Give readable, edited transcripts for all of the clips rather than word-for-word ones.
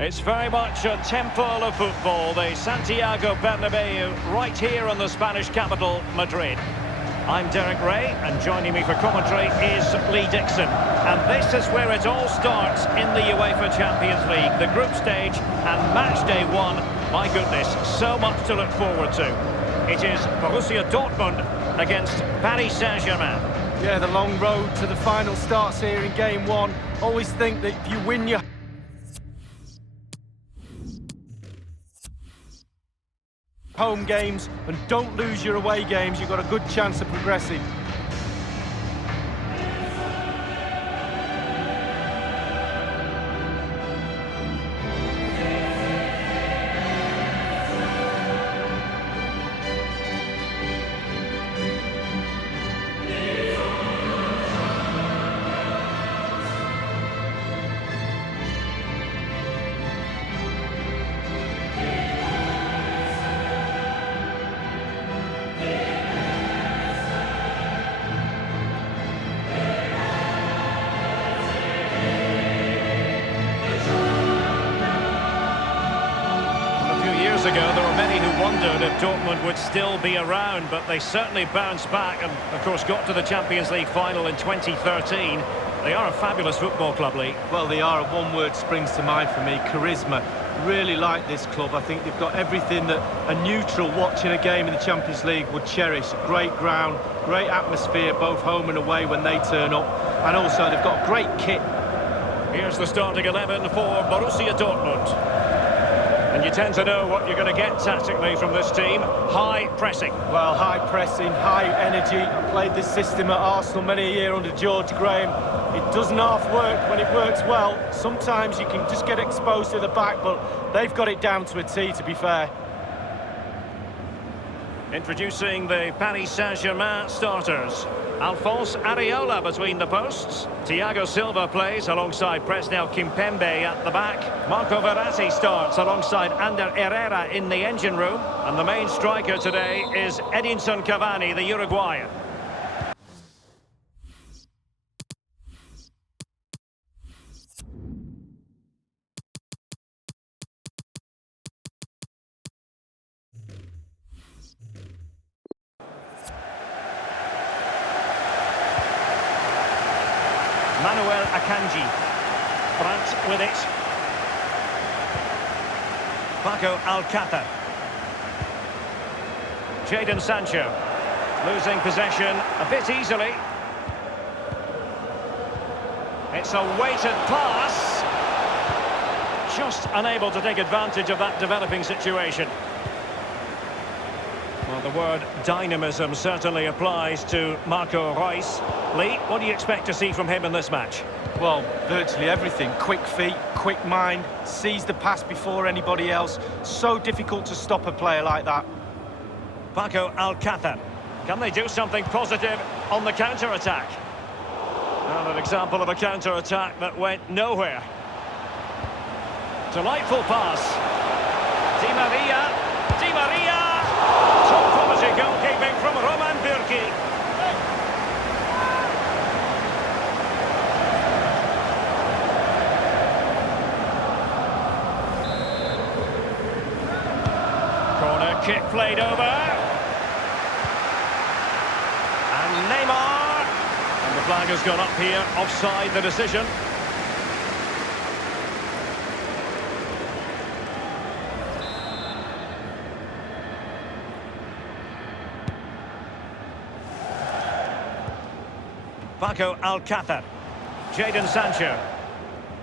It's very much a temple of football, the Santiago Bernabeu, right here in the Spanish capital, Madrid. I'm Derek Ray, and joining me for commentary is Lee Dixon. And this is where it all starts in the UEFA Champions League, the group stage and match day one. My goodness, so much to look forward to. It is Borussia Dortmund against Paris Saint-Germain. Yeah, the long road to the final starts here in game one. Always think that if you win your home games and don't lose your away games, you've got a good chance of progressing. Ago, there were many who wondered if Dortmund would still be around, but they certainly bounced back and, of course, got to the Champions League final in 2013. They are a fabulous football club, Lee. Well, they are. One word springs to mind for me: charisma. Really like this club. I think they've got everything that a neutral watching a game in the Champions League would cherish. Great ground, great atmosphere, both home and away when they turn up. And also, they've got great kit. Here's the starting 11 for Borussia Dortmund. And you tend to know what you're going to get tactically from this team. High pressing. Well, high pressing, high energy. I played this system at Arsenal many a year under George Graham. It doesn't half work when it works well. Sometimes you can just get exposed to the back, but they've got it down to a T, to be fair. Introducing the Paris Saint-Germain starters. Alphonse Areola between the posts. Thiago Silva plays alongside Presnel Kimpembe at the back. Marco Verratti starts alongside Ander Herrera in the engine room. And the main striker today is Edinson Cavani, the Uruguayan. Manuel Akanji. Brandt with it. Paco Alcácer. Jadon Sancho. Losing possession a bit easily. It's a weighted pass. Just unable to take advantage of that developing situation. Well, the word dynamism certainly applies to Marco Reus. Lee, what do you expect to see from him in this match? Well, virtually everything. Quick feet, quick mind, sees the pass before anybody else. So difficult to stop a player like that. Paco Alcácer. Can they do something positive on the counter-attack? Well, an example of a counter-attack that went nowhere. Delightful pass. Di Maria. Di Maria! Top quality goalkeeping from Roman Bürki. Corner kick played over. And Neymar. And the flag has gone up here, offside the decision. Paco Alcácer. Jadon Sancho.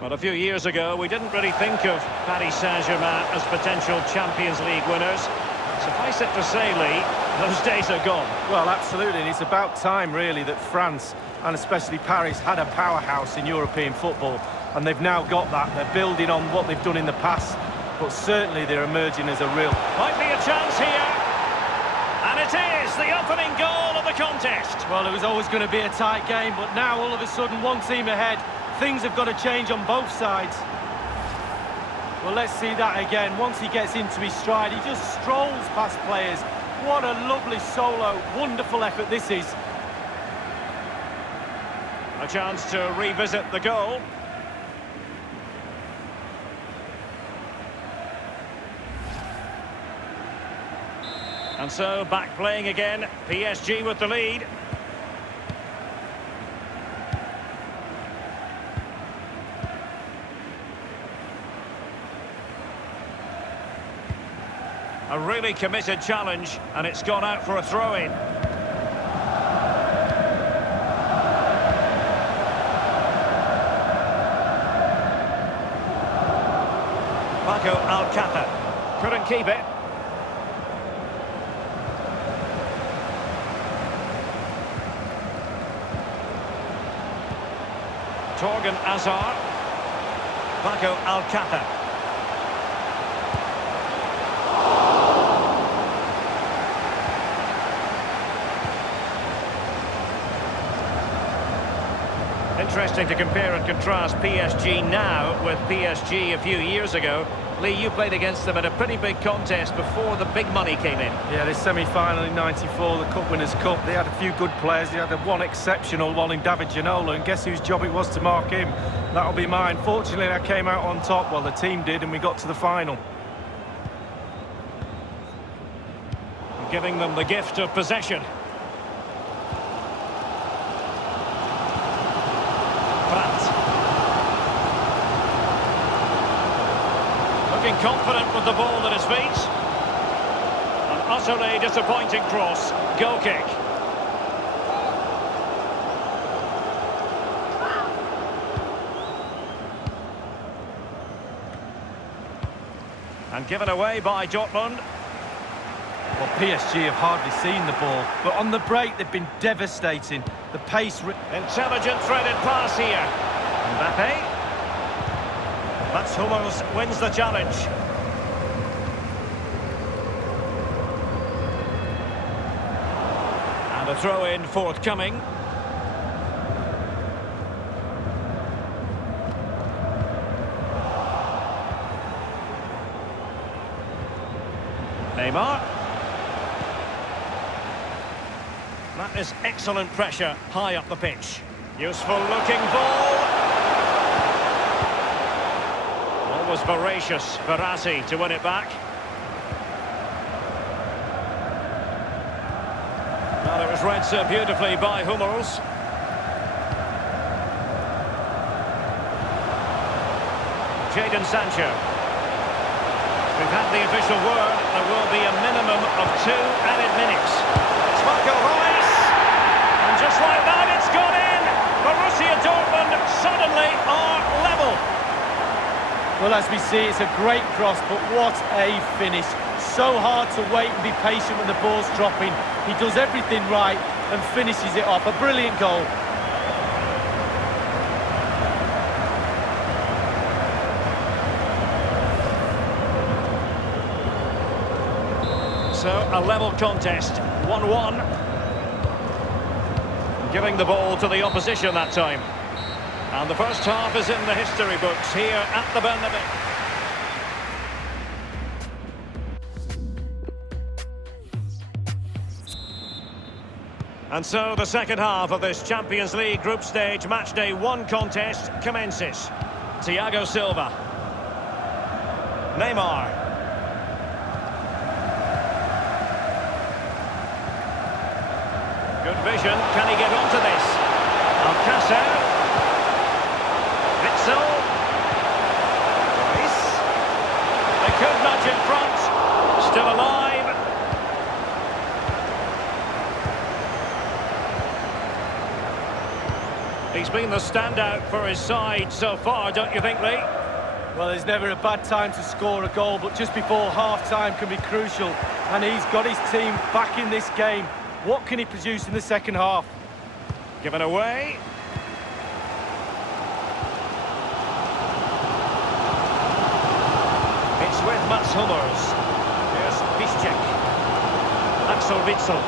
Well, a few years ago, we didn't really think of Paris Saint-Germain as potential Champions League winners. Suffice it to say, Lee, those days are gone. Well, absolutely. And it's about time, really, that France, and especially Paris, had a powerhouse in European football. And they've now got that. They're building on what they've done in the past. But certainly they're emerging as a real... Might be a chance here. And it is the opening goal of the contest. Well, it was always going to be a tight game, but now all of a sudden one team ahead. Things have got to change on both sides. Well, let's see that again. Once he gets into his stride, he just strolls past players. What a lovely solo. Wonderful effort this is. A chance to revisit the goal. And so back playing again, PSG with the lead. A really committed challenge, and it's gone out for a throw-in. Alcata couldn't keep it. Torgan Hazard. Paco Alcata. Interesting to compare and contrast PSG now with PSG a few years ago. Lee, you played against them in a pretty big contest before the big money came in. Yeah, this semi-final in '94, the Cup Winners' Cup, they had a few good players. They had one exceptional one in David Ginola, and guess whose job it was to mark him? That'll be mine. Fortunately, I came out on top, well, the team did, and we got to the final. Giving them the gift of possession. Looking confident with the ball at his feet. An utterly disappointing cross. Goal kick. And given away by Dortmund. Well, PSG have hardly seen the ball, but on the break they've been devastating. The pace... Intelligent threaded pass here. Mbappe. Mats Hummels wins the challenge. And a throw-in forthcoming. Neymar. That is excellent pressure high up the pitch. Useful looking ball. Was voracious, Verratti to win it back. Well, it was read so beautifully by Hummels. Jadon Sancho. We've had the official word. There will be a minimum of 2 added minutes. It's Marco Reus. And just like that, it's gone in. Borussia Dortmund suddenly are level. Well, as we see, it's a great cross, but what a finish. So hard to wait and be patient when the ball's dropping. He does everything right and finishes it off. A brilliant goal. So, a level contest, 1-1. Giving the ball to the opposition that time. And the first half is in the history books here at the Bernabeu. And so the second half of this Champions League group stage matchday 1 contest commences. Thiago Silva. Neymar. Good vision. Can he get onto this? Alcácer. They could nudge in front. Still alive. He's been the standout for his side so far, don't you think, Lee? Well, there's never a bad time to score a goal, but just before half-time can be crucial. And he's got his team back in this game. What can he produce in the second half? Given away. With Mats Hummels. Here's Piszczek. Axel Witsel.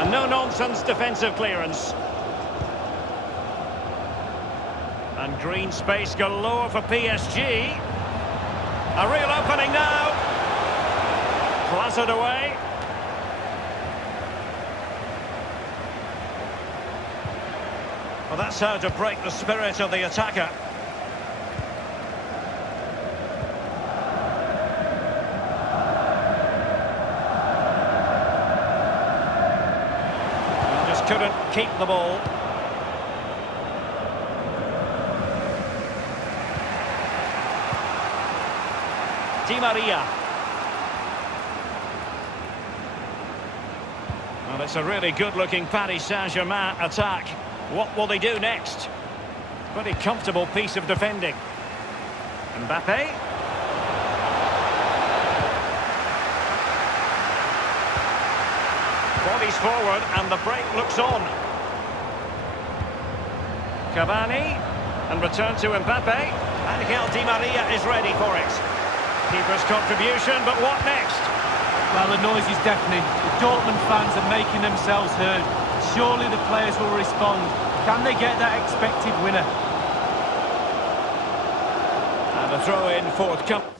And no-nonsense defensive clearance. And green space galore for PSG. A real opening now. Clattered away. Well, that's how to break the spirit of the attacker. just couldn't keep the ball. Di Maria. Well, it's a really good-looking Paris Saint-Germain attack. What will they do next? Pretty comfortable piece of defending. Mbappe. Bodies forward and the break looks on. Cavani. And return to Mbappe. Angel Di Maria is ready for it. Keeper's contribution, but what next? Well, the noise is deafening. The Dortmund fans are making themselves heard. Surely the players will respond. Can they get that expected winner? And a throw-in forthcoming.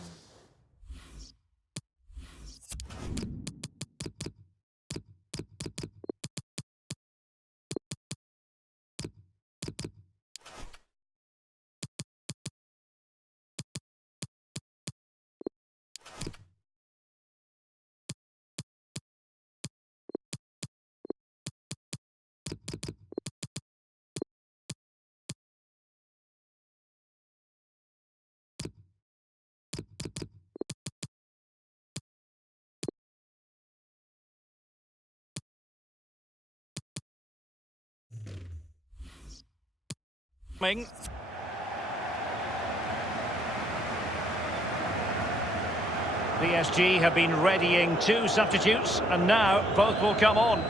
PSG have been readying 2 substitutes, and now both will come on.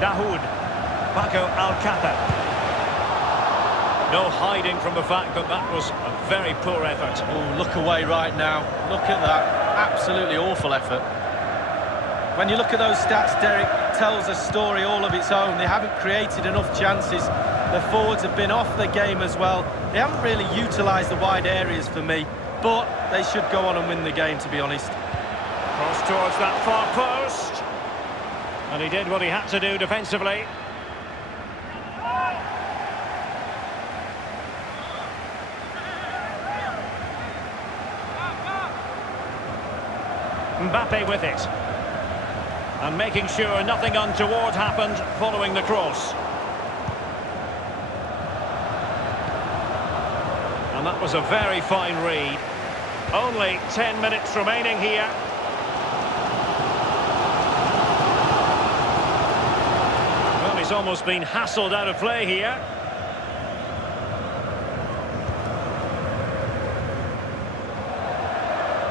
Dahoud, Paco Alcácer. No hiding from the fact that that was a very poor effort. Oh, look away right now. Look at that. Absolutely awful effort. When you look at those stats, Derek, it tells a story all of its own. They haven't created enough chances. The forwards have been off the game as well. They haven't really utilised the wide areas for me, but they should go on and win the game, to be honest. Cross towards that far post. And he did what he had to do defensively. Mbappe with it. And making sure nothing untoward happened following the cross. And that was a very fine read. Only 10 minutes remaining here. Well, he's almost been hassled out of play here.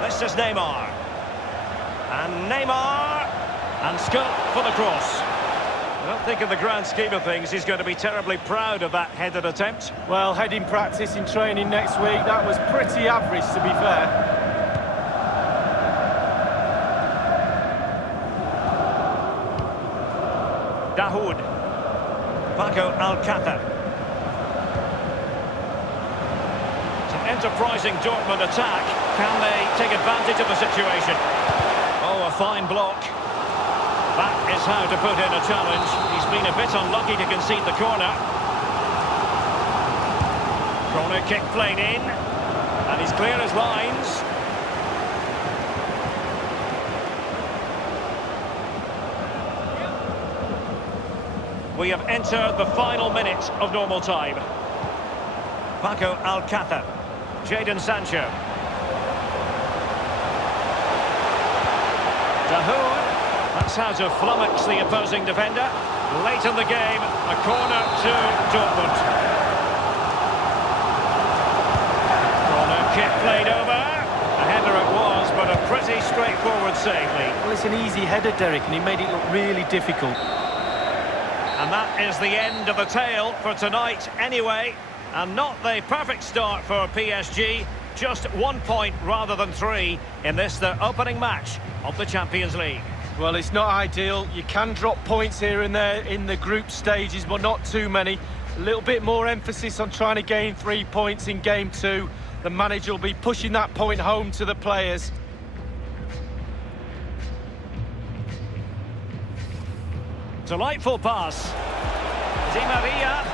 This is Neymar. And Neymar. And scope for the cross. I don't think in the grand scheme of things he's going to be terribly proud of that headed attempt. Well, heading practice in training next week, that was pretty average, to be fair. Dahoud. Paco Alcácer. It's an enterprising Dortmund attack. Can they take advantage of the situation? Oh, a fine block. That is how to put in a challenge. He's been a bit unlucky to concede the corner. Corner kick played in. And he's clear as lines. We have entered the final minute of normal time. Paco Alcácer. Jadon Sancho. Dahoud. That's how to flummox the opposing defender. Late in the game, a corner to Dortmund. Corner kick played over. A header it was, but a pretty straightforward save, Lee. Well, it's an easy header, Derek, and he made it look really difficult. And that is the end of the tale for tonight anyway. And not the perfect start for PSG. Just 1 point rather than 3 in this, their opening match of the Champions League. Well, it's not ideal. You can drop points here and there in the group stages, but not too many. A little bit more emphasis on trying to gain 3 points in game 2. The manager will be pushing that point home to the players. Delightful pass. Di Maria.